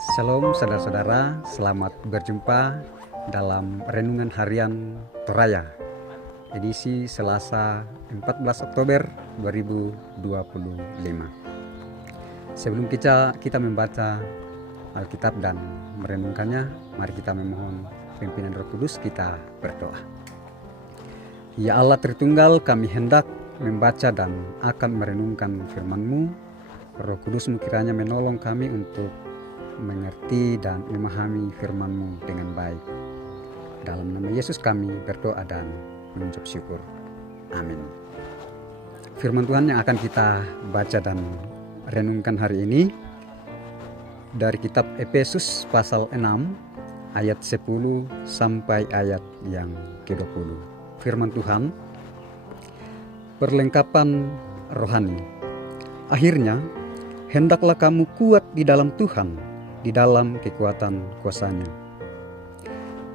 Shalom saudara-saudara, selamat berjumpa dalam Renungan Harian Toraya, edisi Selasa 14 Oktober 2025. Sebelum kita membaca Alkitab dan merenungkannya, mari kita memohon pimpinan Roh Kudus, kita berdoa. Ya Allah Tritunggal, kami hendak membaca dan akan merenungkan firman-Mu. Roh Kudus-Mu kiranya menolong kami untuk mengerti dan memahami firman-Mu dengan baik. Dalam nama Yesus kami berdoa dan mengucap syukur. Amin. Firman Tuhan yang akan kita baca dan renungkan hari ini dari kitab Efesus pasal 6 ayat 10 sampai ayat yang ke-20. Firman Tuhan, perlengkapan rohani. Akhirnya, hendaklah kamu kuat di dalam Tuhan, di dalam kekuatan kuasa-Nya.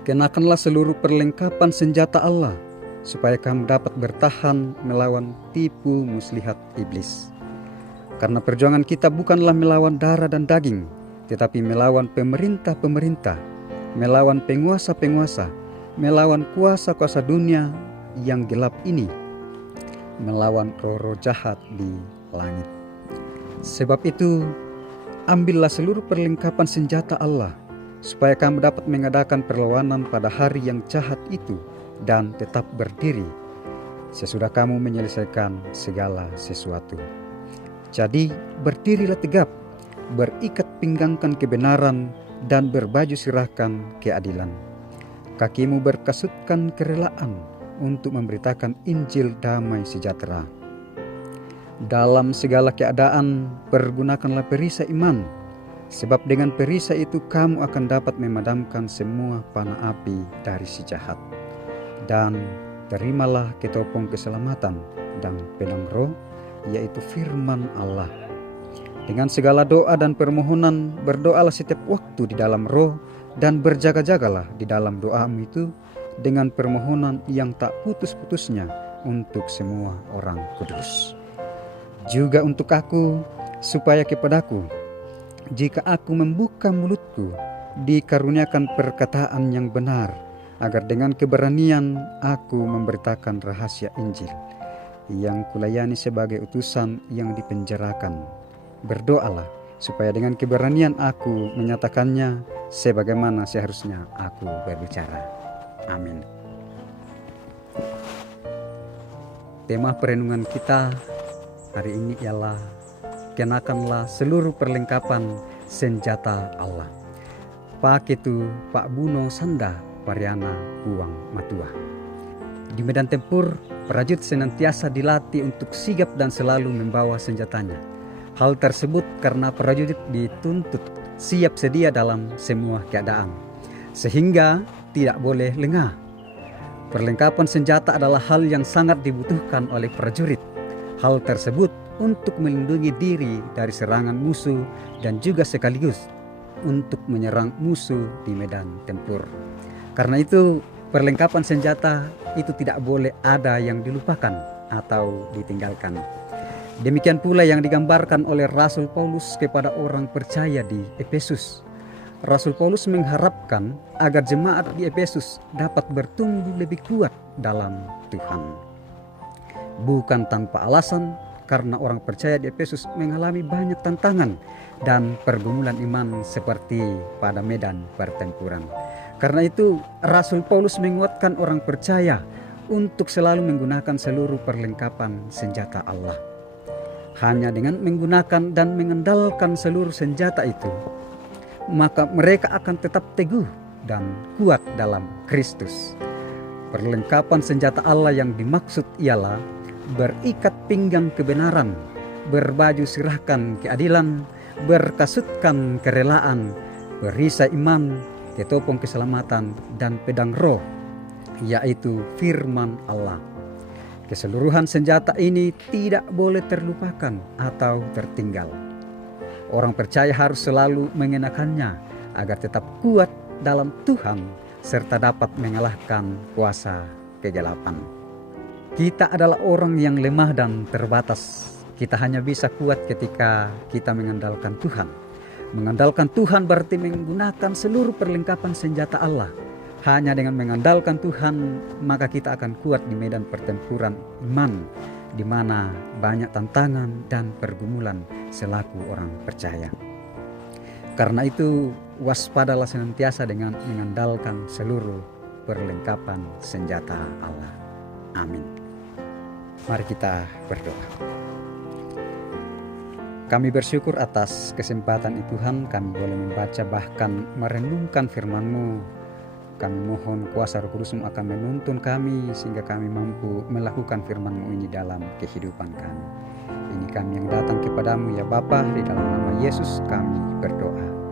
Kenakanlah seluruh perlengkapan senjata Allah, supaya kamu dapat bertahan melawan tipu muslihat iblis. Karena perjuangan kita bukanlah melawan darah dan daging, tetapi melawan pemerintah-pemerintah, melawan penguasa-penguasa, melawan kuasa-kuasa dunia yang gelap ini, melawan roh-roh jahat di langit. Sebab itu, ambillah seluruh perlengkapan senjata Allah, supaya kamu dapat mengadakan perlawanan pada hari yang jahat itu dan tetap berdiri sesudah kamu menyelesaikan segala sesuatu. Jadi berdirilah tegap, berikat pinggangkan kebenaran, dan berbaju sirahkan keadilan. Kakimu berkasutkan kerelaan untuk memberitakan Injil damai sejahtera. Dalam segala keadaan, pergunakanlah perisai iman, sebab dengan perisai itu kamu akan dapat memadamkan semua panah api dari si jahat. Dan terimalah ketopong keselamatan dan pedang roh, yaitu firman Allah. Dengan segala doa dan permohonan, berdoalah setiap waktu di dalam roh, dan berjaga-jagalah di dalam doamu itu dengan permohonan yang tak putus-putusnya untuk semua orang kudus. Juga untuk aku, supaya kepadaku, jika aku membuka mulutku, dikaruniakan perkataan yang benar, agar dengan keberanian aku memberitakan rahasia Injil, yang kulayani sebagai utusan yang dipenjarakan. Berdoalah, supaya dengan keberanian aku menyatakannya sebagaimana seharusnya aku berbicara. Amin. Tema perenungan kita hari ini ialah kenakanlah seluruh perlengkapan senjata Allah. Paketu Pak Buno Sanda Pariana Buang Matua. Di medan tempur, prajurit senantiasa dilatih untuk sigap dan selalu membawa senjatanya. Hal tersebut karena prajurit dituntut siap sedia dalam semua keadaan, sehingga tidak boleh lengah. Perlengkapan senjata adalah hal yang sangat dibutuhkan oleh prajurit. Hal tersebut untuk melindungi diri dari serangan musuh dan juga sekaligus untuk menyerang musuh di medan tempur. Karena itu, perlengkapan senjata itu tidak boleh ada yang dilupakan atau ditinggalkan. Demikian pula yang digambarkan oleh Rasul Paulus kepada orang percaya di Efesus. Rasul Paulus mengharapkan agar jemaat di Efesus dapat bertumbuh lebih kuat dalam Tuhan. Bukan tanpa alasan, karena orang percaya di Efesus mengalami banyak tantangan dan pergumulan iman seperti pada medan pertempuran. Karena itu, Rasul Paulus menguatkan orang percaya untuk selalu menggunakan seluruh perlengkapan senjata Allah. Hanya dengan menggunakan dan mengandalkan seluruh senjata itu, maka mereka akan tetap teguh dan kuat dalam Kristus. Perlengkapan senjata Allah yang dimaksud ialah berikat pinggang kebenaran, berbaju sirahkan keadilan, berkasutkan kerelaan, perisai iman, ketopong keselamatan, dan pedang roh, yaitu firman Allah. Keseluruhan senjata ini tidak boleh terlupakan atau tertinggal. Orang percaya harus selalu mengenakannya agar tetap kuat dalam Tuhan serta dapat mengalahkan kuasa kegelapan. Kita adalah orang yang lemah dan terbatas. Kita hanya bisa kuat ketika kita mengandalkan Tuhan. Mengandalkan Tuhan berarti menggunakan seluruh perlengkapan senjata Allah. Hanya dengan mengandalkan Tuhan, maka kita akan kuat di medan pertempuran iman, di mana banyak tantangan dan pergumulan selaku orang percaya. Karena itu, waspadalah senantiasa dengan mengandalkan seluruh perlengkapan senjata Allah. Amin. Mari kita berdoa. Kami bersyukur atas kesempatan itu Tuhan, kami boleh membaca bahkan merenungkan firman-Mu. Kami mohon kuasa Roh Kudus-Mu akan menuntun kami sehingga kami mampu melakukan firman-Mu ini dalam kehidupan kami. Ini kami yang datang kepadamu ya Bapa, di dalam nama Yesus kami berdoa.